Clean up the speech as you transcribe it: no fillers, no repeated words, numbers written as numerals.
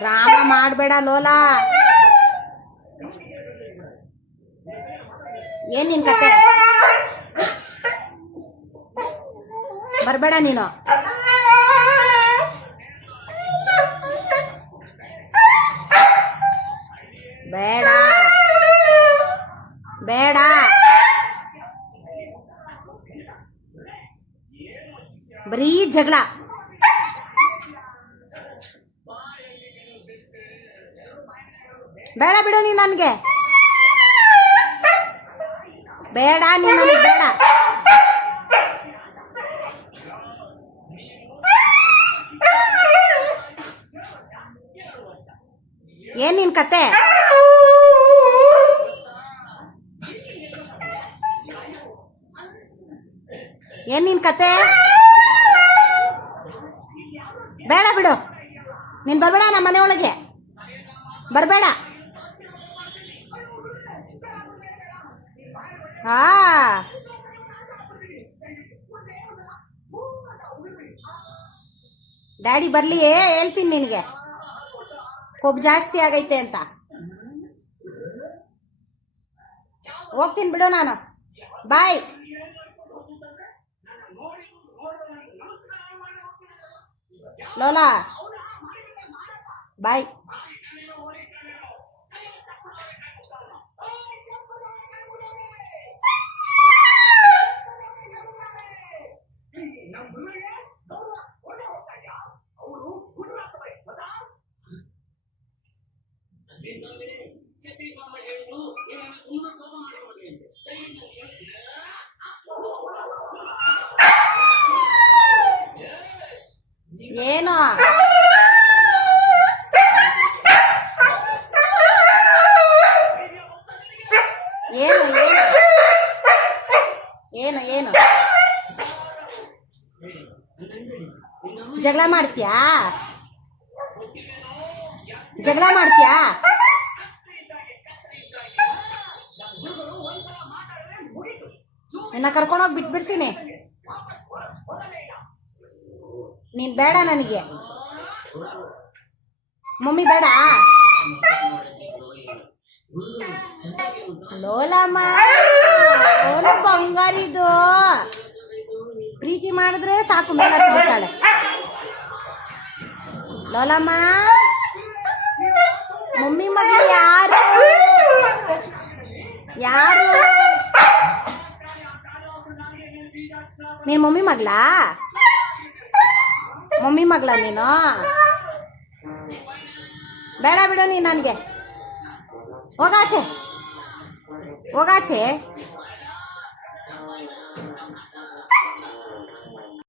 Drama ಮಾಡಬೇಡ ಲೋಲಾ. ಏನ್ ನಿನ್ ಕತೆ? ಬರಬೇಡ ನೀನು. ಬೇಡ ಬೇಡ. ಬರೀ ಜಗಳ. ಬೇಡ ಬಿಡು ನೀನು ನನಗೆ. ಬೇಡ ನೀನು ನನಗೆ ಬೇಡ. ಏನ್ ನಿನ್ ಕತೆ? ಏನ್ ನಿನ್ ಕತೆ? ಬೇಡ ಬಿಡು ನೀನ್. ಬರ್ಬೇಡ ನಮ್ಮ ಮನೆ ಒಳಗೆ ಬರ್ಬೇಡ. ಹಾ ಡ್ಯಾಡಿ ಬರ್ಲಿ ಹೇಳ್ತೀನಿ ನಿನಗೆ. ಕೊಬ್ಬು ಜಾಸ್ತಿ ಆಗೈತೆ ಅಂತ. ಹೋಗ್ತೀನಿ ಬಿಡು ನಾನು. ಬಾಯ್. ಲೋಲಾ ಬಾಯ್. ಏನು ಏನು ಏನು ಏನು ಜಗಳ ಮಾಡ್ತೀಯಾ? ಜಗಳ ಮಾಡ್ತೀಯಾ? ನಿನ್ನ ಕರ್ಕೊಂಡೋಗಿ ಬಿಟ್ಬಿಡ್ತೀನಿ. ನೀನ್ ಬೇಡ ನನಗೆ. ಮಮ್ಮಿ ಬೇಡ. ಲೋಲಮ್ಮ ಅವನು ಬಂಗಾರಿದು. ಪ್ರೀತಿ ಮಾಡಿದ್ರೆ ಸಾಕು ಮೇಲೆ ಬರ್ತಾಳೆ. ಲೋಲಮ್ಮ ಮಮ್ಮಿ ಮಗಳು ಯಾರು? ಯಾರು? ನೀನ್ ಮಮ್ಮಿ ಮಗಳಾ? ಮಮ್ಮಿ ಮಗಳ ನೀನು? ಬೇಡ ಬಿಡು ನೀನು ನನಗೆ. ಹೋಗಾಚೆ ಹೋಗಾಚೆ.